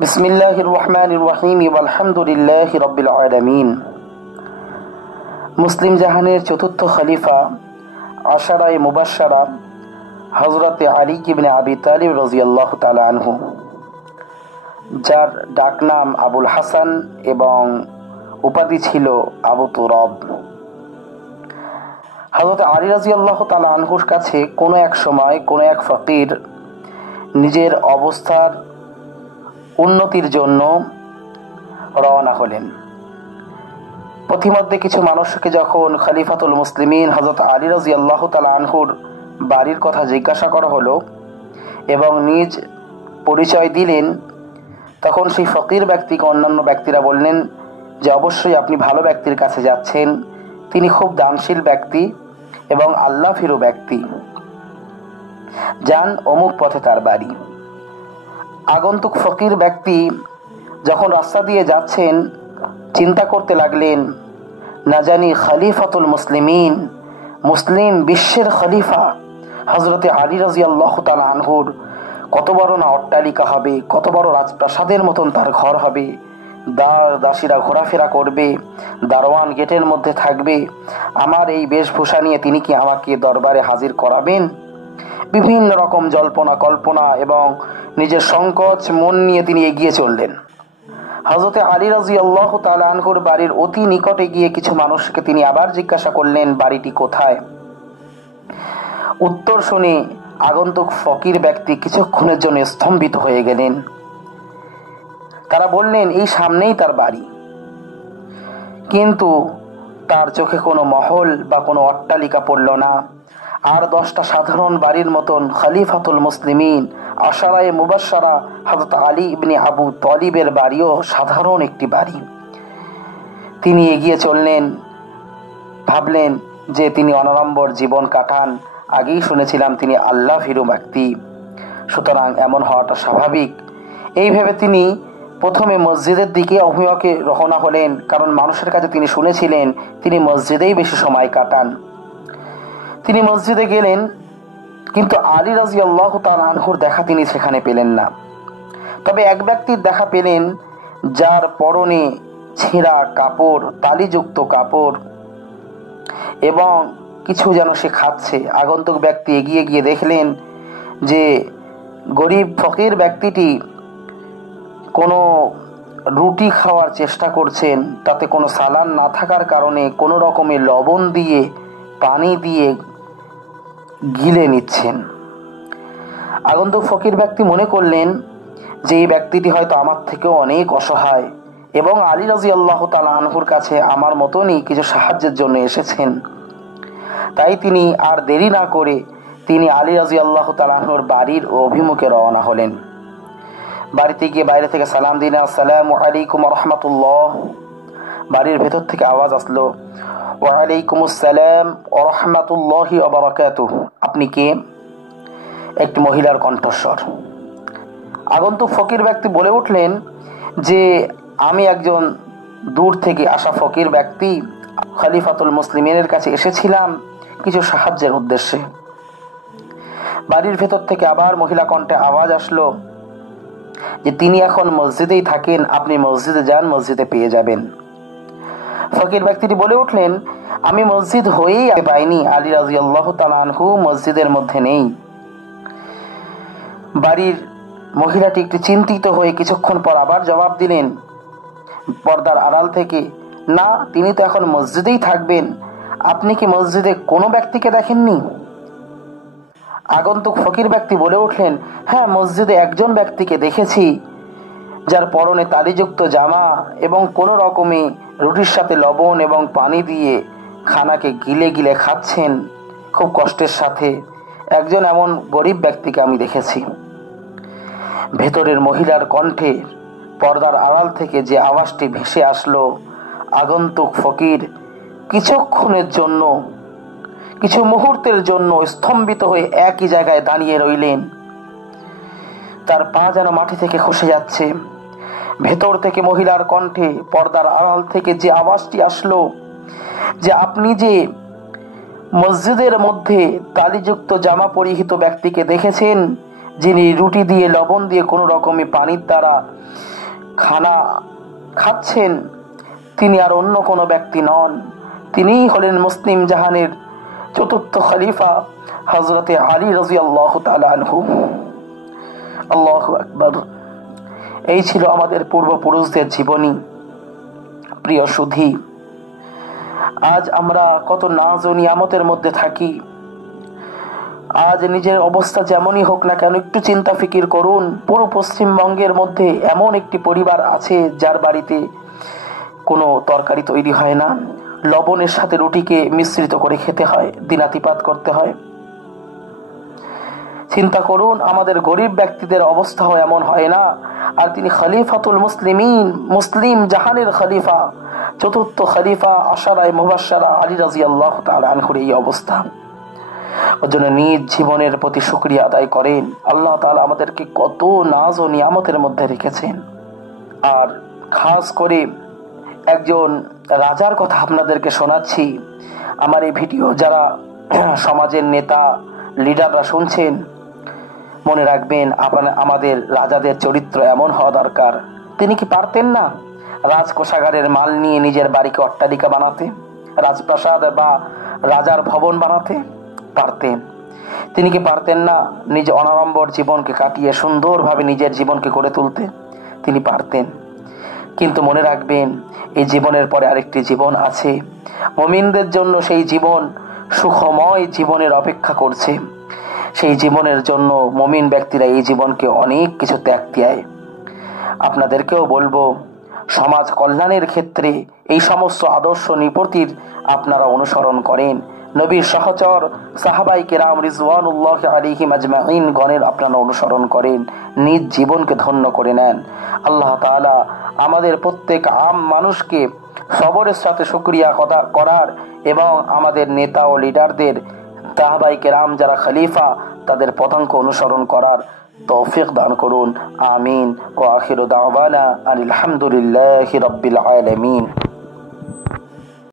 বিসমিল্লাহির রহমানির রহিম আলহামদুলিল্লাহি রাব্বিল আলামিন। মুসলিম জাহানের চতুর্থ খলিফা আশারায়ে মুবাশশারা হযরতে আলী ইবনে আবি তালিব রাদিয়াল্লাহু তাআলা আনহু, যার ডাকনাম আবুল হাসান এবং উপাধি ছিল আবু তুরাব। হযরত আলী রাদিয়াল্লাহু তাআলা আনহুর কাছে কোনো এক সময় কোনো এক ফকির নিজের অবস্থার উন্নতির জন্য রওনা হলেন। পথিমধ্যে কিছু মানুষকে যখন খলিফাতুল মুসলিমিন হযরত আলী রাদিয়াল্লাহু তাআলা আনহুর বাড়ির কথা জিজ্ঞাসা করা হলো এবং নিজ পরিচয় দিলেন, তখন সেই ফকির ব্যক্তিকে অন্যান্য ব্যক্তিরা বললেন যে অবশ্যই আপনি ভালো ব্যক্তির কাছে যাচ্ছেন, তিনি খুব দানশীল ব্যক্তি এবং আল্লাহ ফিরু ব্যক্তি, যান অমুক পথে তার বাড়ি। আগন্তুক ফকির ব্যক্তি যখন রাস্তা দিয়ে যাচ্ছেন চিন্তা করতে লাগলেন, না জানি খলিফাতুল মুসলিমিন, মুসলিম বিশ্বের খলিফা হযরতে আলী রাদিয়াল্লাহু তাআলা আনহুর কত বড় না অট্টালিকা হবে, কত বড় রাজপ্রাসাদের মতন তার ঘর হবে, দাসীরা ঘোরাফেরা করবে, দারোয়ান গেটের মধ্যে থাকবে, আমার এই বেশভূষা নিয়ে তিনি কি আমাকে দরবারে হাজির করাবেন? বিভিন্ন রকম জল্পনা কল্পনা এবং নিজের সংকোচ মন নিয়ে তিনি এগিয়ে চললেন। হযরতে আলী রাদিয়াল্লাহু তাআলা আনহুর বাড়ির অতি নিকটে গিয়ে কিছু মানুষকে তিনি আবার জিজ্ঞাসা করলেন, বাড়িটি কোথায়? উত্তর শুনে আগন্তুক ফকির ব্যক্তি কিছুক্ষণের জন্য স্তম্ভিত হয়ে গেলেন। তারা বললেন, এই সামনেই তার বাড়ি। কিন্তু তার চোখে কোনো মহল বা কোনো অট্টালিকা পড়ল না। আর 10টা সাধারণ বাড়ির মতন খলিফাতুল মুসলিমিন আশারায়ে মুবাশশারা হযরত আলী ইবনে আবু তালিবের বাড়িও সাধারণ একটি বাড়ি। তিনি এগিয়ে চললেন, ভাবলেন যে তিনি অনাড়ম্বর জীবন কাটান, আগেই শুনেছিলাম তিনি আল্লাহ ভীরু ব্যক্তি, সুতরাং এমন হওয়াটা স্বাভাবিক। এই ভেবে তিনি প্রথমে মসজিদের দিকে অভিমুখে রওনা হলেন, কারণ মানুষের কাছে তিনি শুনেছিলেন তিনি মসজিদেই বেশি সময় কাটান। তিনি মসজিদে গেলেন, কিন্তু আলী রাদিয়াল্লাহু তাআলা আনহুর দেখা তিনি সেখানে পেলেন না। তবে এক ব্যক্তির দেখা পেলেন, যার পরনে ছেঁড়া কাপড়, তালিযুক্ত কাপড় এবং কিছু যেন সে খাচ্ছে। আগন্তুক ব্যক্তি এগিয়ে গিয়ে দেখলেন যে গরিব ফকির ব্যক্তিটি কোনো রুটি খাওয়ার চেষ্টা করছেন, তাতে কোনো সালান না থাকার কারণে কোনো রকমের লবণ দিয়ে পানি দিয়ে গিলে নিচ্ছেন। আগন্তুক ফকির ব্যক্তি মনে করলেন যে এই ব্যক্তিটি হয়তো আমার থেকেও অনেক অসহায় এবং আলী রাদিয়াল্লাহু তাআলা আনহুর কাছে আমার মতনই কিছু সাহায্যের জন্য এসেছেন। তাই তিনি আর দেরি না করে তিনি আলী রাদিয়াল্লাহু তাআলা আনহুর বাড়ির অভিমুখে রওনা হলেন। বাড়িতে গিয়ে বাইরে থেকে সালাম দিলেন, আসসালামু আলাইকুম ওয়া রাহমাতুল্লাহ। বাড়ির ভেতর থেকে আওয়াজ আসলো, ওয়া আলাইকুমুস সালাম ওয়া রাহমাতুল্লাহি ওয়া বারাকাতুহু। আপনি কে? একটি মহিলার কণ্ঠস্বর। আগন্তুক ফকির ব্যক্তি বলে উঠলেন যে আমি একজন দূর থেকে আসা ফকির ব্যক্তি, খলিফাতুল মুসলিমিনের কাছে এসেছিলাম কিছু সাহায্যের উদ্দেশ্যে। বাড়ির ভেতর থেকে আবার মহিলা কণ্ঠে আওয়াজ আসলো যে তিনি এখন মসজিদেই থাকেন, আপনি মসজিদে যান, মসজিদে পেয়ে যাবেন। ফকির ব্যক্তিটি বলে উঠলেন, আমি মসজিদ হয়েই পাইনি, আলী রাদিয়াল্লাহু তাআলা আনহু মসজিদের মধ্যে নেই। বাড়ির মহিলাটি একটু চিন্তিত হয়ে কিছুক্ষণ পর আবার জবাব দিলেন পর্দার আড়াল থেকে, না, তিনি তো এখন মসজিদেই থাকবেন, আপনি কি মসজিদে কোনো ব্যক্তিকে দেখেননি? আগন্তুক ফকির ব্যক্তি বলে উঠলেন, হ্যাঁ, মসজিদে একজন ব্যক্তিকে দেখেছি, যার পরনে তালিযুক্ত জামা এবং কোনো রকমে রুটির সাথে লবণ এবং পানি দিয়ে খানাকে গিলে গিলে খাচ্ছেন খুব কষ্টের সাথে। একজন এমন গরিব ব্যক্তিকে আমি দেখেছি। ভেতরের মহিলার কণ্ঠে পর্দার আড়াল থেকে যে আওয়াজটি ভেসে আসলো, আগন্তুক ফকির কিছুক্ষণের জন্য, কিছু মুহূর্তের জন্য স্তম্ভিত হয়ে একই জায়গায় দাঁড়িয়ে রইলেন। তার পা যেন মাটি থেকে খসে যাচ্ছে। ভেতর থেকে মহিলার কণ্ঠে পর্দার আড়াল থেকে যে আওয়াজটি আসলো যে আপনি যে মসজিদের মধ্যে তালিযুক্ত জামা পরিহিত ব্যক্তিকে দেখেছেন, যিনি রুটি দিয়ে লবণ দিয়ে কোনো রকমে পানির দ্বারা খানা খাচ্ছেন, তিনি আর অন্য কোনো ব্যক্তি নন, তিনিই হলেন মুসলিম জাহানের চতুর্থ খলিফা হযরতে আলী রাদিয়াল্লাহু তাআলা আনহু। আল্লাহু আকবার। এই ছিল আমাদের পূর্বপুরুষদের জীবনী। প্রিয় সুধী, আজ আমরা কত নাজ ও নিয়ামতের মধ্যে থাকি। আজ নিজের অবস্থা যেমনই হোক না কেন, একটু চিন্তা ফিকির করুন, পুরো পশ্চিমবঙ্গের মধ্যে এমন একটি পরিবার আছে যার বাড়িতে কোনো তরকারি তৈরি হয় না, লবণের সাথে রুটিকে মিশ্রিত করে খেতে হয়, দিনাতিপাত করতে হয়। চিন্তা করুন, আমাদের গরিব ব্যক্তিদের অবস্থাও এমন হয় না, আর তিনি খলিফাতুল মুসলিমিন, মুসলিম জাহানের খলিফা, চতুর্থ খলিফা আশারায়ে মুবাশশারা আলী রাদিয়াল্লাহু তাআলা আনহুর এই অবস্থা। ওর জন্য নিজ জীবনের প্রতি শুকরিয়া আদায় করেন। আল্লাহ তাআলা আমাদেরকে কত নাজ ও নিয়ামতের মধ্যে রেখেছেন। আর খাস করে একজন রাজার কথা আপনাদেরকে শোনাচ্ছি। আমার এই ভিডিও যারা সমাজের নেতা লিডাররা শুনছেন, মনে রাখবেন আমাদের রাজাদের চরিত্র এমন হওয়া দরকার। তিনি কি পারতেন না রাজকোষাগারের মাল নিয়ে নিজের বাড়িকে অট্টালিকা বানাতে, রাজপ্রাসাদ বা রাজার ভবন বানাতে? পারতেন। তিনি কি পারতেন না নিজ অনাড়ম্বর জীবনকে কাটিয়ে সুন্দরভাবে নিজের জীবনকে গড়ে তুলতে? তিনি পারতেন। কিন্তু মনে রাখবেন, এই জীবনের পরে আরেকটি জীবন আছে। মুমিনদের জন্য সেই জীবন সুখময় জীবনের অপেক্ষা করছে। সেই জীবনের জন্য মুমিন ব্যক্তিরা এই জীবনকে অনেক কিছু ত্যাগ দেয়। আপনাদেরকেও বলবো, সমাজ কল্যাণের ক্ষেত্রে এই সমস্ত আদর্শ নিপতির আপনারা অনুসরণ করেন। নবীর সহচর সাহাবায়ে কেরাম রিজওয়ানুল্লাহি আলাইহিম আজমাইন গণের আপনারা অনুসরণ করেন, নিজ জীবনকে ধন্য করে নেন। আল্লাহ তাআলা আমাদের প্রত্যেক আম মানুষকে সবরের সাথে শুকরিয়া করার এবং আমাদের নেতা ও লিডারদের, সাহাবায়ে কেরাম যারা খলিফা, তাদের পথাঙ্ক অনুসরণ করার তৌফিক দান করুন। আমিন। ওয়া আখিরু দাওয়ানা আলহামদুলিল্লাহি রাব্বিল আলামিন।